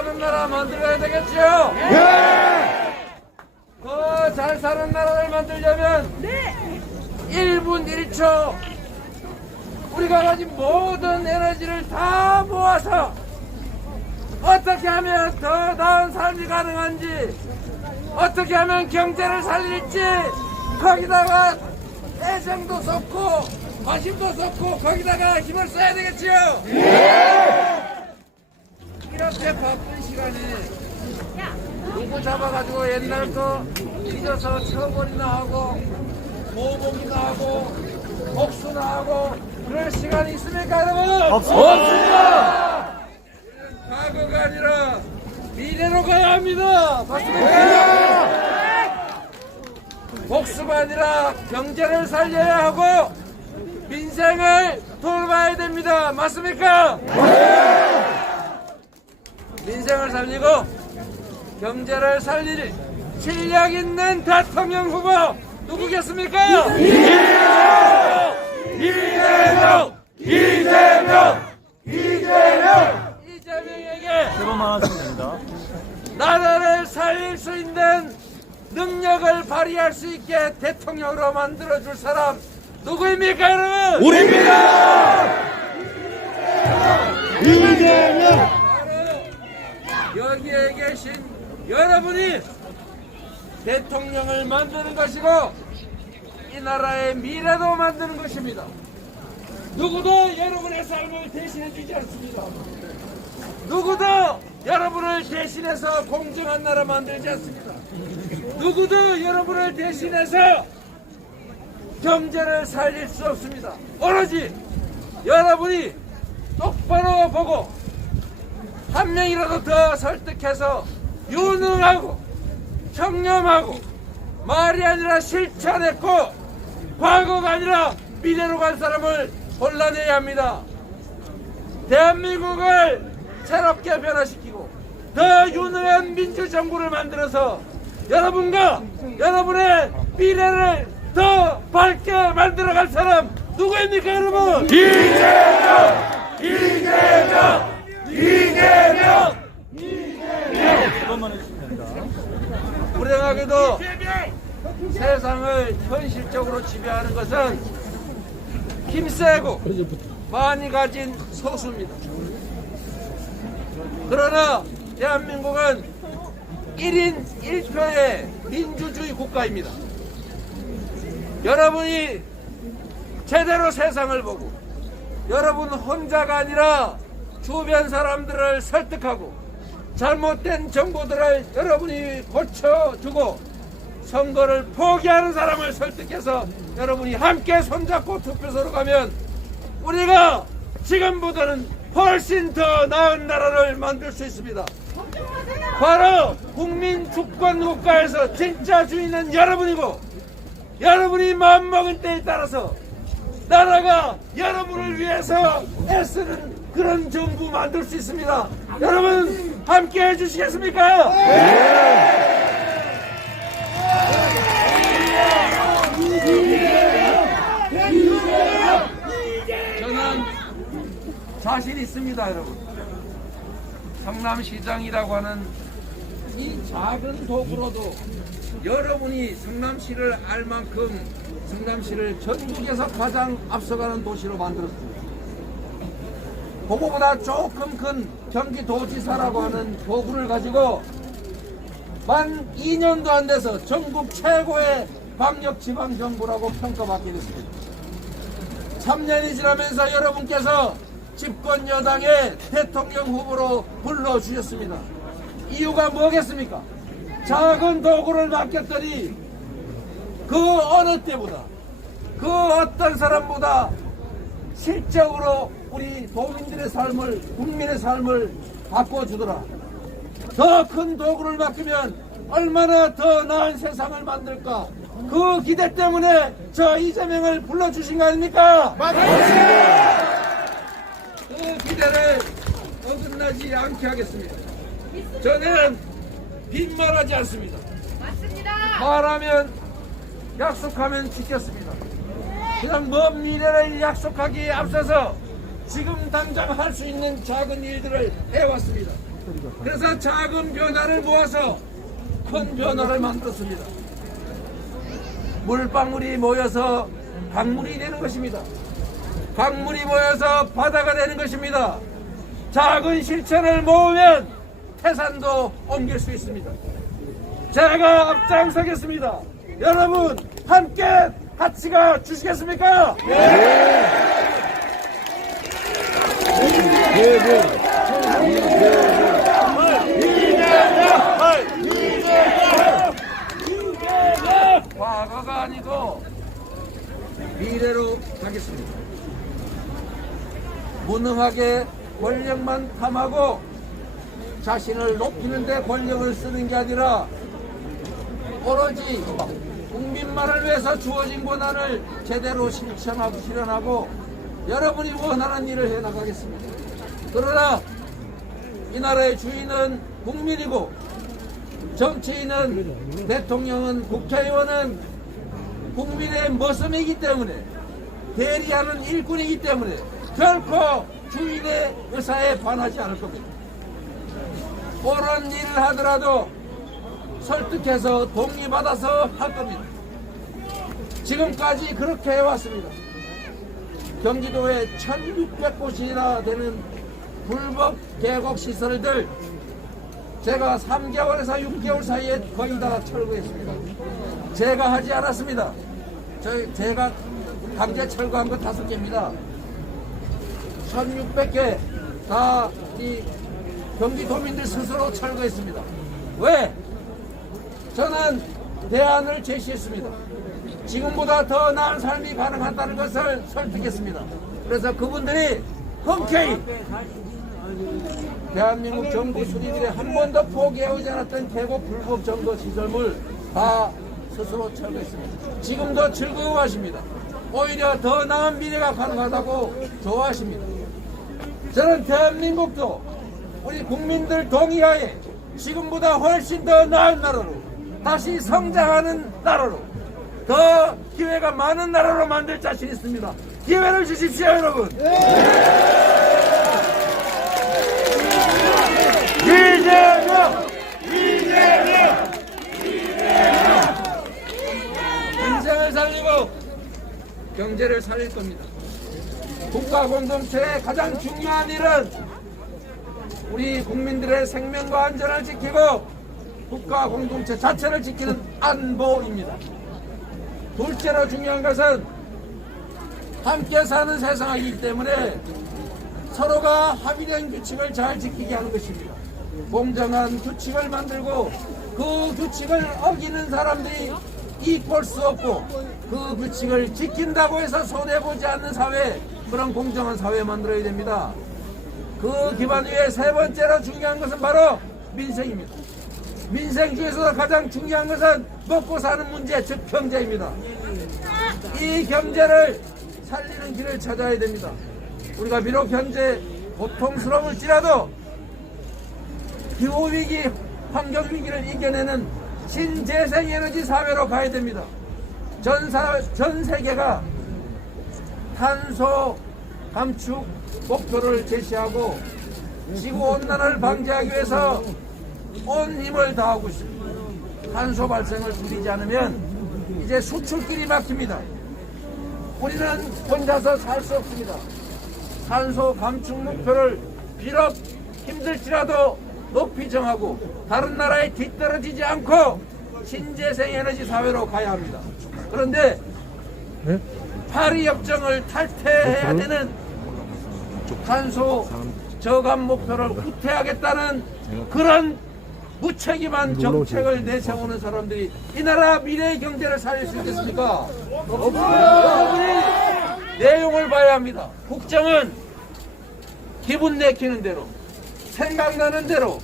사는 나라 만들어야 되겠죠? 네! 더 잘 사는 나라를 만들려면 1분 1초 우리가 가진 모든 에너지를 다 모아서 어떻게 하면 더 나은 삶이 가능한지, 어떻게 하면 경제를 살릴지, 거기다가 애정도 쏟고 관심도 쏟고 거기다가 힘을 써야 되겠지요? 이렇게 바쁜 시간에 누구 잡아가지고 옛날 거 잊어서 처벌이나 하고 모범이나 하고 복수나 하고 그럴 시간이 있습니까 여러분? 없습니다. 과거가 아니라 미래로 가야 합니다. 맞습니까? 복수가 아니라 경제를 살려야 하고 민생을 돌봐야 됩니다. 맞습니까? 민생을 살리고 경제를 살릴 실력 있는 대통령 후보 누구겠습니까? 이재명에게 새로 말하시면 됩니다. 나라를 살릴 수 있는 능력을 발휘할 수 있게 대통령으로 만들어줄 사람 누구입니까 여러분? 우리입니다. 이재명. 여기에 계신 여러분이 대통령을 만드는 것이고 이 나라의 미래도 만드는 것입니다. 누구도 여러분의 삶을 대신해 주지 않습니다. 누구도 여러분을 대신해서 공정한 나라 만들지 않습니다. 누구도 여러분을 대신해서 경제를 살릴 수 없습니다. 오로지 여러분이 똑바로 보고 한 명이라도 더 설득해서 유능하고 청렴하고 말이 아니라 실천했고 과거가 아니라 미래로 간 사람을 골라내야 합니다. 대한민국을 새롭게 변화시키고 더 유능한 민주정부를 만들어서 여러분과 여러분의 미래를 더 밝게 만들어갈 사람 누구입니까 여러분? 이재명! 이것만 해주시면 됩니다. 불행하게도 세상을 현실적으로 지배하는 것은 힘세고 많이 가진 소수입니다. 그러나 대한민국은 1인 1표의 민주주의 국가입니다. 여러분이 제대로 세상을 보고 여러분 혼자가 아니라 주변 사람들을 설득하고 잘못된 정보들을 여러분이 고쳐주고 선거를 포기하는 사람을 설득해서 여러분이 함께 손잡고 투표소로 가면 우리가 지금보다는 훨씬 더 나은 나라를 만들 수 있습니다. 바로 국민 주권 국가에서 진짜 주인은 여러분이고 여러분이 마음먹은 때에 따라서 나라가 여러분을 위해서 애쓰는 그런 정부 만들 수 있습니다. 여러분 함께 해주시겠습니까? 저는 자신 있습니다 여러분. 성남시장이라고 하는 이 작은 도구로도 여러분이 성남시를 알 만큼 성남시를 전국에서 가장 앞서가는 도시로 만들었습니다. 그거보다 조금 큰 경기도지사라고 하는 도구를 가지고 만 2년도 안 돼서 전국 최고의 광역지방정부라고 평가받게 됐습니다. 3년이 지나면서 여러분께서 집권 여당의 대통령 후보로 불러주셨습니다. 이유가 뭐겠습니까? 작은 도구를 맡겼더니 그 어느 때보다 그 어떤 사람보다 실적으로 우리 도민들의 삶을 국민의 삶을 바꿔주더라. 더 큰 도구를 맡기면 얼마나 더 나은 세상을 만들까. 그 기대 때문에 저 이재명을 불러주신 거 아닙니까? 맞습니다. 그 기대를 어긋나지 않게 하겠습니다. 저는 빈말하지 않습니다. 맞습니다. 말하면 약속하면 지켰습니다. 그냥 먼 미래를 약속하기에 앞서서 지금 당장 할 수 있는 작은 일들을 해왔습니다. 그래서 작은 변화를 모아서 큰 변화를 만들었습니다. 물방울이 모여서 강물이 되는 것입니다. 강물이 모여서 바다가 되는 것입니다. 작은 실천을 모으면 태산도 옮길 수 있습니다. 제가 앞장서겠습니다. 여러분 함께 같이 가 주시겠습니까? 과거가 아니고 미래로 가겠습니다. 무능하게 권력만 탐하고 자신을 높이는 데 권력을 쓰는 게 아니라 오로지 국민만을 위해서 주어진 권한을 제대로 실현하고 여러분이 원하는 일을 해나가겠습니다. 그러나 이 나라의 주인은 국민이고 정치인은 대통령은 국회의원은 국민의 머슴이기 때문에 대리하는 일꾼이기 때문에 결코 주인의 의사에 반하지 않을 겁니다. 옳은 일을 하더라도 설득해서 동의받아서 할 겁니다. 지금까지 그렇게 해왔습니다. 경기도에 1600곳이나 되는 불법 계곡 시설들 제가 3개월에서 6개월 사이에 거의 다 철거했습니다. 제가 하지 않았습니다. 제가 강제 철거한 거 5개입니다. 1600개 다 이 경기도민들 스스로 철거했습니다. 왜? 저는 대안을 제시했습니다. 지금보다 더 나은 삶이 가능하다는 것을 설득했습니다. 그래서 그분들이 흔쾌히 대한민국 정부 수리들이 한 번도 포기해오지 않았던 계곡 불법 점거 시설물 다 스스로 철거했습니다. 지금도 즐거워하십니다. 오히려 더 나은 미래가 가능하다고 좋아하십니다. 저는 대한민국도 우리 국민들 동의하에 지금보다 훨씬 더 나은 나라로 다시 성장하는 나라로 더 기회가 많은 나라로 만들 자신 있습니다. 기회를 주십시오, 여러분. 이재명! 이재명! 인생을 살리고 경제를 살릴 겁니다. 국가 공동체의 가장 중요한 일은 우리 국민들의 생명과 안전을 지키고 국가 공동체 자체를 지키는 안보입니다. 둘째로 중요한 것은 함께 사는 세상이기 때문에 서로가 합의된 규칙을 잘 지키게 하는 것입니다. 공정한 규칙을 만들고 그 규칙을 어기는 사람들이 이익 볼 수 없고 그 규칙을 지킨다고 해서 손해보지 않는 사회, 그런 공정한 사회 만들어야 됩니다. 그 기반 위에 세 번째로 중요한 것은 바로 민생입니다. 민생 중에서도 가장 중요한 것은 먹고 사는 문제, 즉 경제입니다. 이 경제를 살리는 길을 찾아야 됩니다. 우리가 비록 현재 고통스러울지라도 기후위기, 환경위기를 이겨내는 신재생에너지 사회로 가야 됩니다. 전 세계가 탄소 감축 목표를 제시하고 지구온난화를 방지하기 위해서 온 힘을 다하고 있습니다. 탄소 발생을 줄이지 않으면 이제 수출길이 막힙니다. 우리는 혼자서 살 수 없습니다. 탄소 감축 목표를 비록 힘들지라도 높이 정하고 다른 나라에 뒤떨어지지 않고 신재생에너지 사회로 가야 합니다. 그런데 파리 협정을 탈퇴해야 되는 탄소 저감 목표를 후퇴하겠다는 그런 무책임한 정책을 내세우는 사람들이 이 나라 미래의 경제를 살릴 수 있겠습니까? 여러분이 내용을 봐야 합니다. 국정은 기분 내키는 대로 생각나는 대로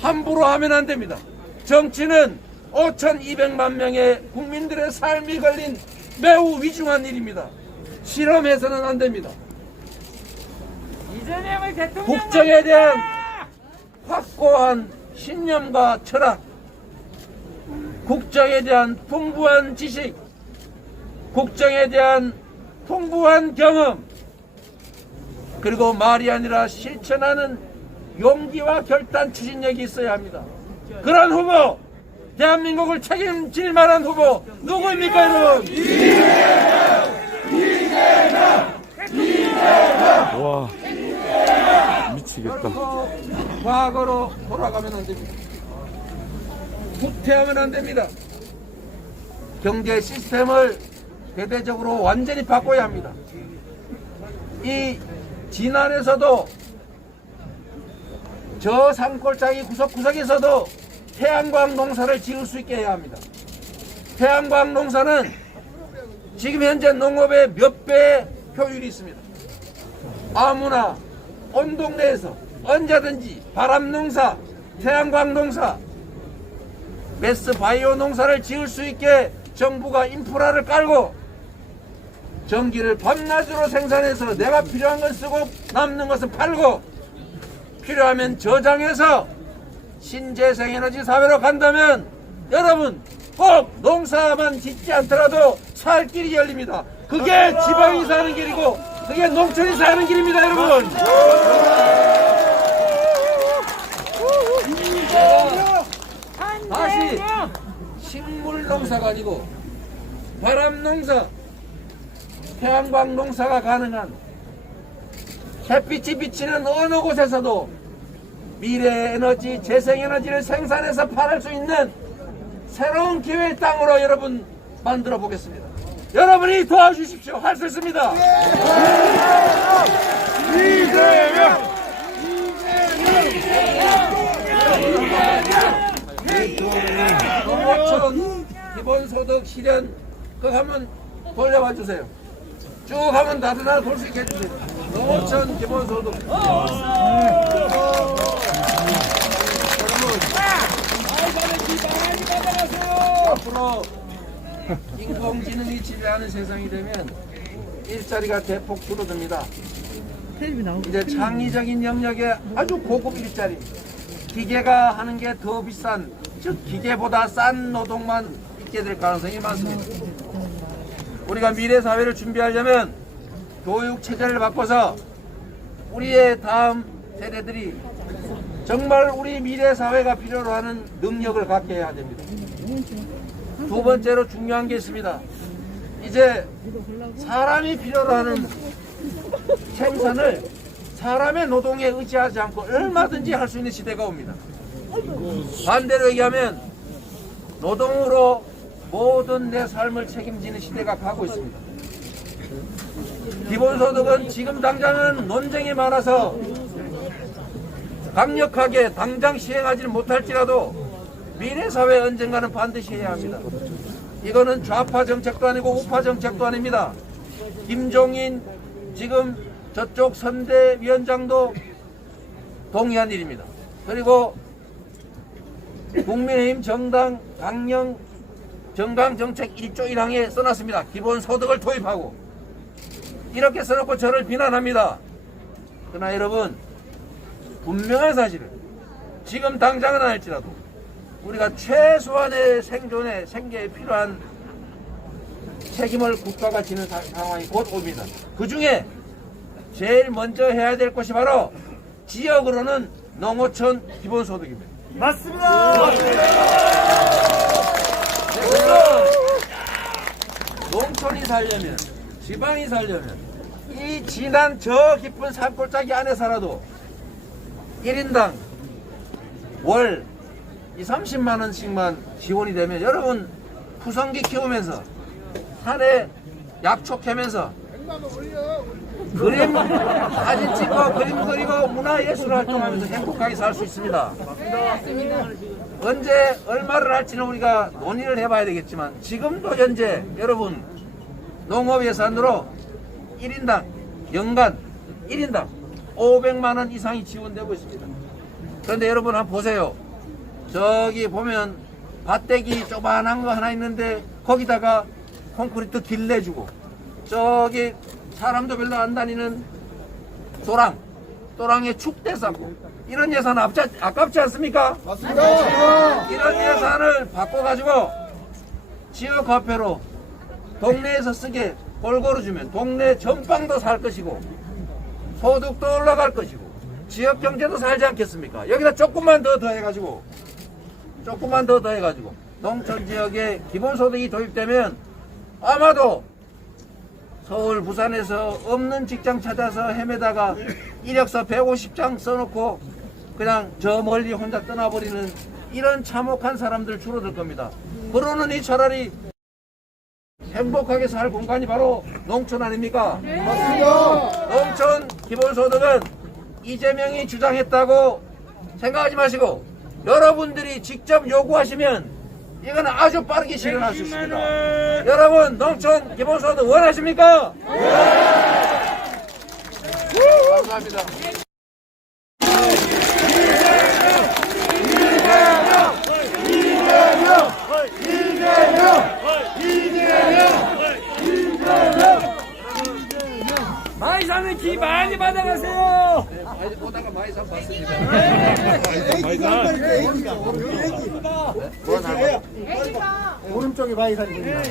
함부로 하면 안 됩니다. 정치는 5,200만 명의 국민들의 삶이 걸린 매우 위중한 일입니다. 실험해서는 안 됩니다. 이재명을 대통령 국정에 대한 확고한 신념과 철학, 국정에 대한 풍부한 지식, 국정에 대한 풍부한 경험, 그리고 말이 아니라 실천하는 용기와 결단, 추진력이 있어야 합니다. 그런 후보, 대한민국을 책임질 만한 후보 누구입니까, 여러분? 와, 미치겠다. 결코 과거로 돌아가면 안 됩니다. 후퇴하면 안 됩니다. 경제 시스템을 대대적으로 완전히 바꿔야 합니다. 이 진안에서도 저 산골짜기 구석구석에서도 태양광 농사를 지을 수 있게 해야 합니다. 태양광 농사는 지금 현재 농업의 몇 배의 효율이 있습니다. 아무나 온 동네에서 언제든지 바람 농사, 태양광 농사, 메스 바이오 농사를 지을 수 있게 정부가 인프라를 깔고 전기를 밤낮으로 생산해서 내가 필요한 건 쓰고 남는 것은 팔고 필요하면 저장해서 신재생에너지 사회로 간다면 여러분 꼭 농사만 짓지 않더라도 살 길이 열립니다. 그게 지방이 사는 길이고 그게 농촌이 사는 길입니다, 여러분. 다시 식물 농사가 아니고 바람 농사, 태양광 농사가 가능한 햇빛이 비치는 어느 곳에서도 미래 에너지, 재생 에너지를 생산해서 팔을 수 있는 새로운 기회의 땅으로 여러분 만들어 보겠습니다. 여러분이 도와주십시오. 할 수 있습니다. 농어촌 기본소득 실현 그거 한번 돌려봐 주세요. 쭉 하면 나도 볼 수 있게 해주세요. 농어촌 기본소득. 앞으로 인공지능이 지배하는 세상이 되면 일자리가 대폭 줄어듭니다. 이제 창의적인 영역에 아주 고급 일자리, 기계가 하는 게 더 비싼, 즉 기계보다 싼 노동만 있게 될 가능성이 많습니다. 우리가 미래 사회를 준비하려면 교육 체제를 바꿔서 우리의 다음 세대들이 정말 우리 미래 사회가 필요로 하는 능력을 갖게 해야 됩니다. 두 번째로 중요한 게 있습니다. 이제 사람이 필요로 하는 생산을 사람의 노동에 의지하지 않고 얼마든지 할 수 있는 시대가 옵니다. 반대로 얘기하면 노동으로 모든 내 삶을 책임지는 시대가 가고 있습니다. 기본소득은 지금 당장은 논쟁이 많아서 강력하게 당장 시행하지는 못할지라도 미래사회 언젠가는 반드시 해야 합니다. 이거는 좌파 정책도 아니고 우파 정책도 아닙니다. 김종인 지금 저쪽 선대위원장도 동의한 일입니다. 그리고 국민의힘 정당 강령 정강정책 1조 1항에 써놨습니다. 기본소득을 도입하고 이렇게 써놓고 저를 비난합니다. 그러나 여러분 분명한 사실은 지금 당장은 아닐지라도 우리가 최소한의 생존에 생계에 필요한 책임을 국가가 지는 상황이 곧 옵니다. 그 중에 제일 먼저 해야 될 것이 바로 지역으로는 농어촌 기본소득입니다. 맞습니다. 그래서 농촌이 살려면, 지방이 살려면 이 진한 저 깊은 산골짜기 안에 살아도 1인당 월 30만 원씩만 지원이 되면 여러분 푸성기 키우면서 산에 약초 캐면서 그림 사진 찍고 그림 그리고 문화예술 활동하면서 행복하게 살 수 있습니다. 언제 얼마를 할지는 우리가 논의를 해봐야 되겠지만 지금도 현재 여러분 농업 예산으로 1인당 연간 1인당 500만 원 이상이 지원되고 있습니다. 그런데 여러분 한번 보세요. 저기 보면 밭대기 조그만한 거 하나 있는데 거기다가 콘크리트 길 내주고 저기 사람도 별로 안 다니는 또랑에 축대 쌓고 이런 예산 아깝지 않습니까? 맞습니다. 이런 예산을 바꿔가지고 지역화폐로 동네에서 쓰게 골고루 주면 동네 전방도 살 것이고 소득도 올라갈 것이고 지역 경제도 살지 않겠습니까? 여기다 조금만 더 더해가지고 농촌 지역에 기본소득이 도입되면 아마도 서울, 부산에서 없는 직장 찾아서 헤매다가 이력서 150장 써놓고 그냥 저 멀리 혼자 떠나버리는 이런 참혹한 사람들 줄어들 겁니다. 그러느니 차라리 행복하게 살 공간이 바로 농촌 아닙니까? 맞습니다. 농촌 기본소득은 이재명이 주장했다고 생각하지 마시고 여러분들이 직접 요구하시면 이거는 아주 빠르게 실현할 수 있습니다. 여러분 농촌 기본소득 원하십니까? 감사합니다. 마이산은 기 많이 받아가세요. 많이 보다가 많이 산 봤습니다. 오른쪽에 바이산입니다.